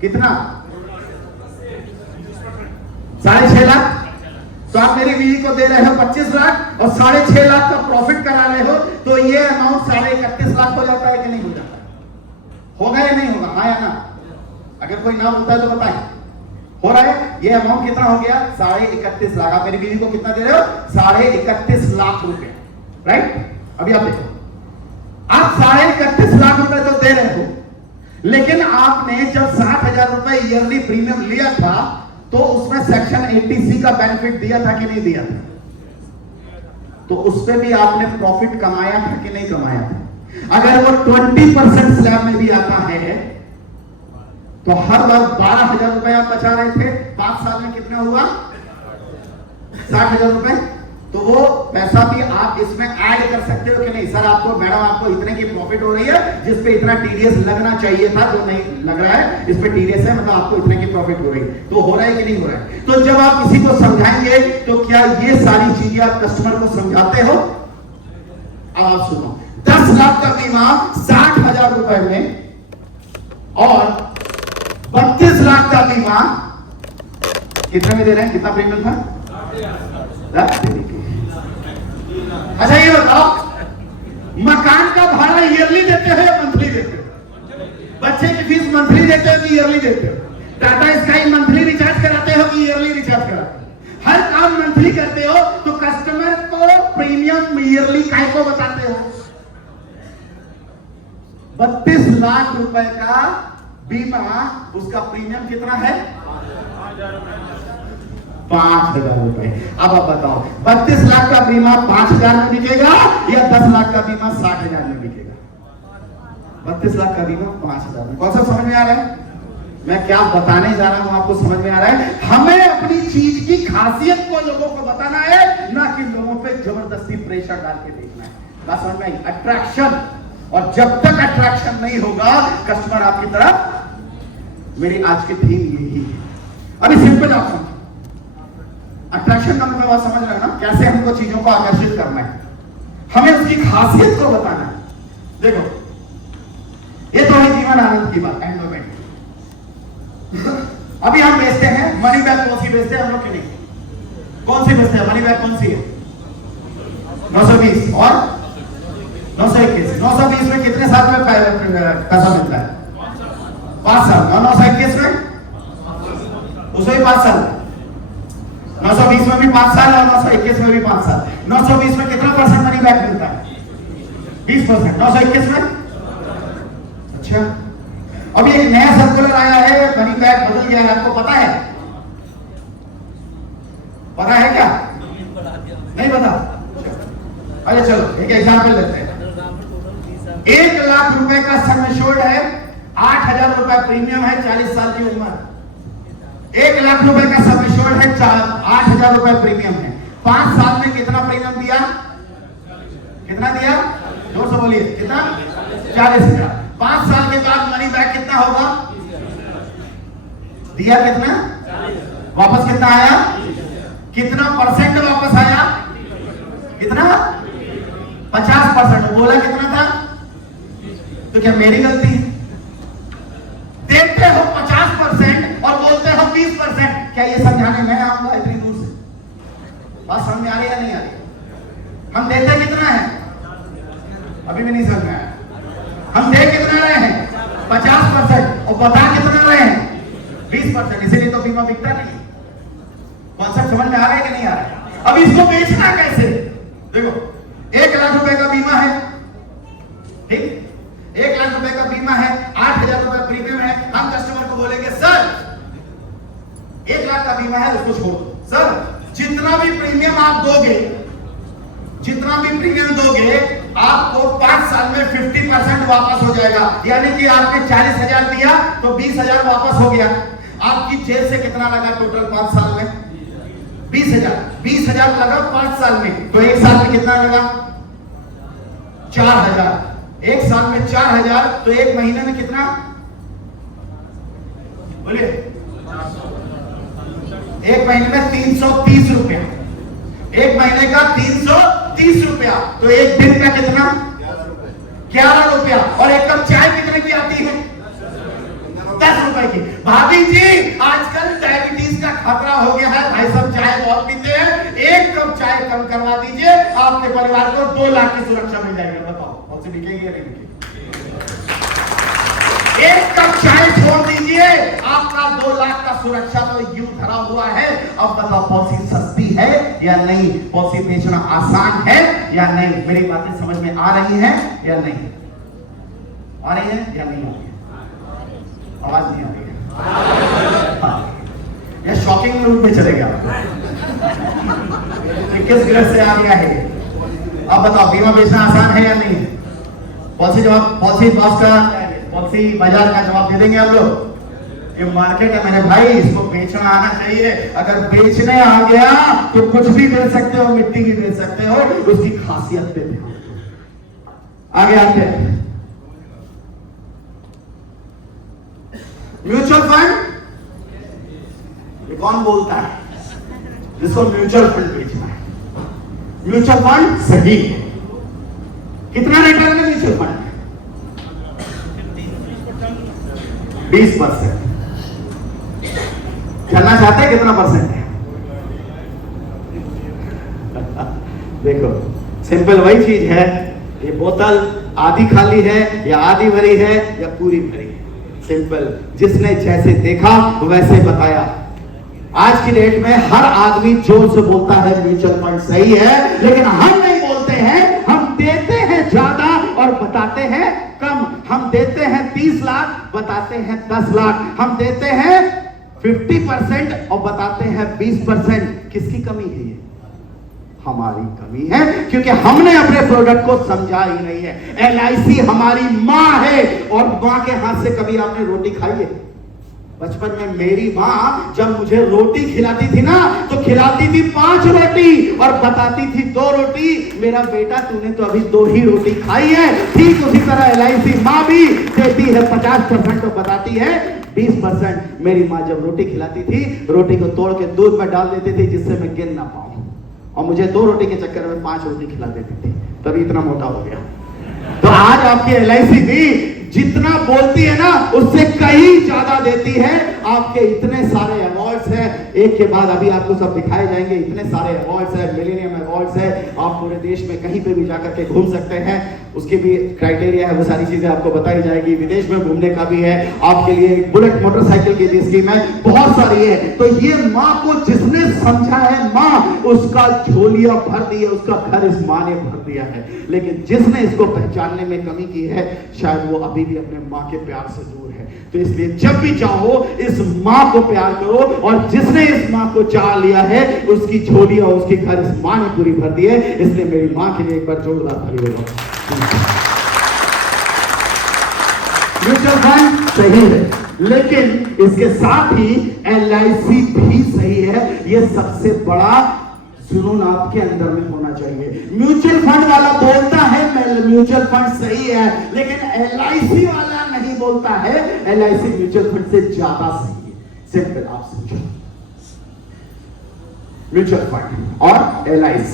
कितना? 6.5 लाख। तो आप मेरी बीवी को दे रहे हो 25 लाख और 6.5 लाख का प्रॉफिट करा रहे हो, तो ये अमाउंट 31.5 लाख हो जाता है कि नहीं हो जाता? होगा या नहीं होगा? हाँ या ना? अगर कोई ना होता है तो बताएं। हो रहा है? ये अमाउंट कितना हो गया? 31.5 लाख। आप मेरी बीवी को कितना दे रहे हो? 31.5 लाख रुपए, राइट? अभी आप देखो, आप 31.5 लाख रुपए तो दे रहे हो, लेकिन आपने जब 60,000 रुपए ईयरली प्रीमियम लिया था तो उसमें सेक्शन 80C का बेनिफिट दिया था कि नहीं दिया था? तो उस पे भी आपने प्रॉफिट कमाया था कि नहीं कमाया था? अगर वो 20% स्लैब में भी आता है तो हर बार 12,000 रुपए आप बचा रहे थे। 5 साल में कितना हुआ? 60,000 रुपए। तो वो पैसा भी आप इसमें ऐड कर सकते हो कि नहीं? सर आपको, मैडम आपको इतने की प्रॉफिट हो रही है जिस पे इतना टीडीएस लगना चाहिए था, जो नहीं लग रहा है, इस पे टीडीएस है, मतलब आपको इतने की प्रॉफिट हो रही है। तो हो रहा है कि नहीं हो रहा है? तो जब आप किसी को समझाएंगे तो क्या ये सारी चीजें आप कस्टमर को समझाते हो? अब आप सुनो, 10 लाख का बीमा 60,000 रुपए में और 32 लाख का बीमा कितने में दे रहे हैं? कितना प्रीमियम था? अच्छा ये बताओ, मकान का भाड़ा ईयरली देते हो या मंथली देते हो? बच्चे की फीस मंथली देते हो कि ईयरली देते हो? टाटा स्काई मंथली रिचार्ज कराते हो कि ईयरली रिचार्ज कराते हो? हर काम मंथली करते हो, तो कस्टमर को प्रीमियम ईयरली काय को बताते हो? 32 लाख रुपए का बीमा, उसका प्रीमियम कितना है? 5,000 रुपए। अब आप बताओ, 32 लाख का बीमा 5,000 में बिकेगा या 10 लाख का बीमा 60,000 में बिकेगा? 32 लाख का बीमा 5,000 में। कौन सा समझ में आ रहा है? मैं क्या बताने जा रहा हूं आपको समझ में आ रहा है? हमें अपनी चीज की खासियत को लोगों को बताना है, ना कि लोगों पे जबरदस्ती प्रेशर डाल के देखना है। बात समझ में आई? अट्रैक्शन। और जब तक अट्रैक्शन नहीं होगा कस्टमर आपकी तरफ, मेरी आज की थीम यही है। अभी सिंपल आप समझो, अट्रैक्शन का मतलब आप समझ रहे हो ना? कैसे हमको चीजों को आकर्षित करना है, हमें उसकी खासियत को बताना है। देखो, ये तो है जीवन आनंद की बात, एंडोमेंट। अभी हम बेचते हैं मनी बैग। कौन सी बेचते हैं हम लोग की? नहीं, कौन सी बेचते हैं मनी बैग? कौन सी है? 920 और 921। 920 में कितने साल में पैसा मिलता है? 5 साल। और 921 में उसमें भी 5 साल। 920 में भी 5 साल और 921 में भी 5 साल। 920 में कितना % मनी बैक मिलता है? 20%। 921 में? अच्छा, अभी एक नया सर्कुलर आया है, मनी बैक बदल गया है, आपको पता है? पता है क्या? नहीं पता? अरे चलो एक एग्जाम्पल लेते हैं। 1 लाख रुपए का सम एश्योर्ड है, 8,000 रुपए प्रीमियम है, 40 साल की उम्र। 1 लाख रुपए का सम एश्योर्ड है, 8,000 रुपए प्रीमियम है। 5 साल में कितना प्रीमियम दिया? कितना दिया? जोर से बोलिए, कितना? 40,000। 5 साल के बाद मनी बैक कितना होगा? दिया कितना? वापस कितना आया? कितना % वापस आया? कितना? 50%। बोला कितना था? तो क्या मेरी गलती है? देते हो 50% और बोलते हो 20%। क्या ये समझाने मैं आऊंगा इतनी दूर से? बात समझ में आ रही है या नहीं आ रही? हम देते कितना है? अभी भी नहीं समझ में आया। हम दे कितना रहे हैं? 50% और बता कितना रहे हैं? 20%। इसीलिए तो बीमा बिकता नहीं। कॉन्सेप्ट समझ में आ रहा है कि नहीं आ रहा है? अब इसको बेचना कैसे? देखो, 1 लाख रुपए का बीमा है, ठीक? 1 लाख रुपए का बीमा है, 8,000 रुपए प्रीमियम है। हम कस्टमर को बोलेंगे सर 1 लाख का बीमा है, उसको छोड़ दो। सर जितना भी प्रीमियम आप दोगे, जितना भी प्रीमियम दोगे, आपको 5 साल में 50% वापस हो जाएगा। यानी कि आपने 40,000 दिया तो 20,000 वापस हो गया। आपकी जेब से कितना लगा टोटल 5 साल में? 20,000। 20,000 लगा 5 साल में, तो 1 साल में कितना लगा? 4,000। 1 साल में 4,000, तो 1 महीने में कितना? बोलिए। एक महीने में 330 रुपया, एक महीने का 330 रुपया, तो एक दिन का कितना? 11 रुपया। और एक कप चाय कितने की आती है? 10 रुपए की। भाभी जी आजकल डायबिटीज का खतरा हो गया है, भाई सब चाय बहुत पीते हैं, एक कप चाय कम करवा दीजिए, आपके परिवार को 2 लाख की सुरक्षा मिल जाएगी। बताओ कौन सी बिकेगी या नहीं बिकेगी? एक कप चाय छोड़ दीजिए, आपका 2 लाख का सुरक्षा तो यूं धरा हुआ है। अब बताओ पॉलिसी सस्ती है या नहीं? पॉलिसी बेचना आसान है या नहीं? मेरी बातें समझ में आ रही हैं या नहीं? आ रही है या नहीं आ रही है? आवाज नहीं आ रही है? या शॉकिंग रूप में चले गया किस ग्रह से आ गया है? अब बताओ बीमा बेचना आसान है या नहीं? पॉलिसी जवाब, पॉलिसी पास का, पॉलिसी बाजार का जवाब दे देंगे आप लोग। ये मार्केट है मेरे भाई, इसको बेचना आना चाहिए। अगर बेचने आ गया तो कुछ भी बेच सकते हो, मिट्टी भी बेच सकते हो, उसकी खासियत पे ध्यान। आगे आते हैं। म्यूचुअल फंड, ये कौन बोलता है जिसको म्यूचुअल फंड बेचना है? म्यूचुअल फंड सही है। कितना रिटर्न है म्यूचुअल फंड? 20%। जानना चाहते हैं कितना परसेंट है? देखो सिंपल वही चीज है, ये बोतल आधी खाली है या आधी भरी है या पूरी भरी है। सिंपल, जिसने जैसे देखा वैसे बताया। आज की डेट में हर आदमी जोर से बोलता है म्यूचुअल फंड सही है, लेकिन हम नहीं बोलते हैं। हम देते हैं ज्यादा और बताते हैं कम। हम देते हैं 30 लाख, बताते हैं 10 लाख। हम देते हैं 50% और बताते हैं 20%। किसकी कमी है ये? हमारी कमी है, क्योंकि हमने अपने प्रोडक्ट को समझा ही नहीं है। LIC हमारी माँ है, और माँ के हाथ से कभी आपने रोटी खाई है? बचपन में मेरी माँ जब मुझे रोटी खिलाती थी ना, तो खिलाती थी 5 रोटी और बताती थी 2 रोटी। मेरा बेटा तूने तो अभी 2 ही रोटी खाई है। ठीक उसी तरह LIC माँ भी देती है 50% और बताती है 20%। मेरी माँ जब रोटी खिलाती थी, रोटी को तोड़ के दूध में डाल देती थी जिससे मैं गिन ना पाऊं, और मुझे 2 रोटी के चक्कर में 5 रोटी खिला देती थी, तभी इतना मोटा हो गया। तो आज आपकी LIC भी जितना बोलती है ना, उससे कहीं ज्यादा देती है। आपके इतने सारे अवार्ड्स हैं, एक के बाद अभी आपको सब दिखाए जाएंगे। इतने सारे अवार्ड्स हैं, मिलेनियम अवार्ड्स है। आप पूरे देश में कहीं पे भी जाकर के घूम सकते हैं, उसकी भी क्राइटेरिया है, वो सारी चीजें आपको बताई जाएगी। विदेश में घूमने का भी है आपके लिए, बुलेट मोटरसाइकिल की भी स्कीम है, बहुत सारी है। तो ये माँ को जिसने समझा है, माँ उसका झोलिया भर दी है, उसका घर इस माँ ने भर दिया है। लेकिन जिसने इसको पहचानने में कमी की है, शायद वो अभी भी अपने माँ के प्यार से दूर है। तो इसलिए जब भी चाहो इस माँ को प्यार करो, और जिसने इस माँ को चाह लिया है, उसकी झोलिया, उसकी घर इस माँ ने पूरी भर दी है। इसलिए मेरी माँ के लिए एक बार जोरदार ताली बजाओ। म्यूचुअल फंड सही है, लेकिन इसके साथ ही LIC भी सही है। ये सबसे बड़ा जुनून आपके अंदर में होना चाहिए। म्यूचुअल फंड वाला बोलता है म्यूचुअल फंड सही है, लेकिन LIC वाला नहीं बोलता है LIC म्यूचुअल फंड से ज्यादा सही है। सिंपल, आप समझो, म्यूचुअल फंड और LIC।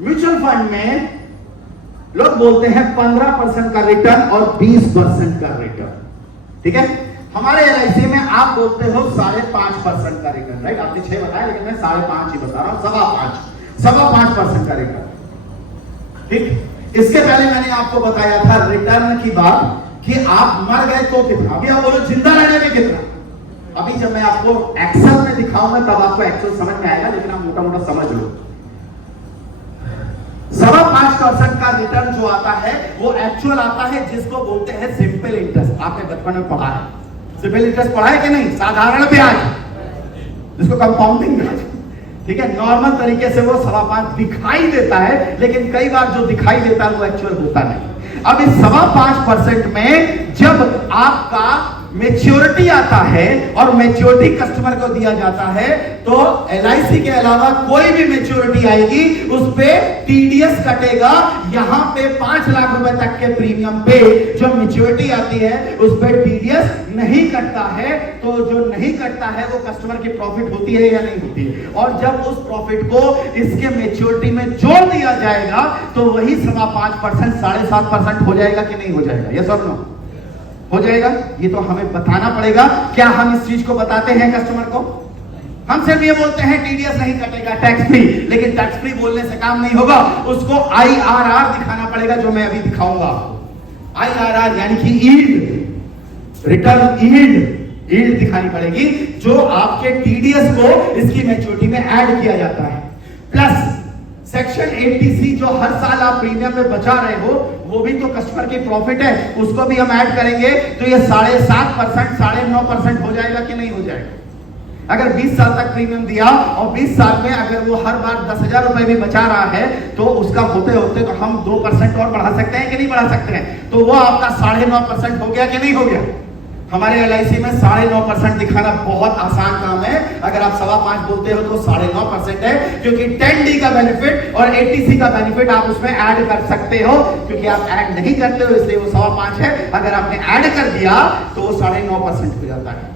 म्यूचुअल फंड में लोग बोलते हैं 15% का रिटर्न और 20% का रिटर्न, ठीक है। हमारे LIC में आप बोलते हो 5.5% का रिटर्न, राइट? आपने 6 बताया, लेकिन मैं 5.5 ही बता रहा हूं, 5.5% का रिटर्न, ठीक। इसके पहले मैंने आपको बताया था रिटर्न की बात, कि आप मर गए तो कितना। अभी आप बोलो जिंदा रहने में कितना। अभी जब मैं आपको एक्सेल में दिखाऊंगा तब आपको एक्सेल समझ में आएगा, लेकिन आप मोटा मोटा समझ लो। 5.5% का रिटर्न जो आता है, वो एक्चुअल आता है, जिसको बोलते हैं सिंपल इंटरेस्ट। आपने बचपन में पढ़ा है, सिंपल इंटरेस्ट पढ़ा है कि नहीं? साधारण ब्याज, जिसको कंपाउंडिंग ब्याज, ठीक है। नॉर्मल तरीके से वो 5.25 दिखाई देता है, लेकिन कई बार जो दिखाई देता है वो एक्चुअल होता नहीं। अब इस 5.25% में जब आपका मैच्योरिटी आता है और मैच्योरिटी कस्टमर को दिया जाता है, तो LIC के अलावा कोई भी मैच्योरिटी आएगी उस पे TDS कटेगा। यहां पे 5 लाख रुपए तक के प्रीमियम पे जो मैच्योरिटी आती है उस पे TDS नहीं कटता है। तो जो नहीं कटता है वो कस्टमर की प्रॉफिट होती है या नहीं होती है, और जब उस प्रॉफिट को इसके मैच्योरिटी में जोड़ दिया जाएगा तो वही 5.5%, 7.5% हो जाएगा कि नहीं हो जाएगा? यस और नो? हो जाएगा। ये तो हमें बताना पड़ेगा। क्या हम इस चीज को बताते हैं कस्टमर को? हम सिर्फ ये बोलते हैं TDS नहीं कटेगा, टैक्स फ्री, लेकिन टैक्स फ्री बोलने से काम नहीं होगा, उसको IRR दिखाना पड़ेगा, जो मैं अभी दिखाऊंगा आपको। IRR यानी कि यील्ड, रिटर्न यील्ड दिखानी पड़ेगी, जो आपके TDS को इसकी मैच्योरिटी में ऐड किया जाता है। प्लस सेक्शन 80C जो हर साल आप प्रीमियम में बचा रहे हो, वो भी तो कस्टमर की प्रॉफिट है, उसको भी हम ऐड करेंगे, तो ये 7.5%, 9.5% हो जाएगा कि नहीं हो जाएगा? अगर 20 साल तक प्रीमियम दिया और 20 साल में अगर वो हर बार 10,000 रुपए भी बचा रहा है, तो उसका होते होते तो हम 2% और बढ़ा सकते हैं कि नहीं बढ़ा सकते हैं? तो वो आपका 9.5% हो गया कि नहीं हो गया? हमारे LIC में 9.5% दिखाना बहुत आसान काम है। अगर आप 5.25 बोलते हो तो 9.5% है, क्योंकि 10D का बेनिफिट और 80C का बेनिफिट आप उसमें ऐड कर सकते हो, क्योंकि आप ऐड नहीं करते हो इसलिए वो 5.25 है। अगर आपने ऐड कर दिया तो वो 9.5% हो जाता है।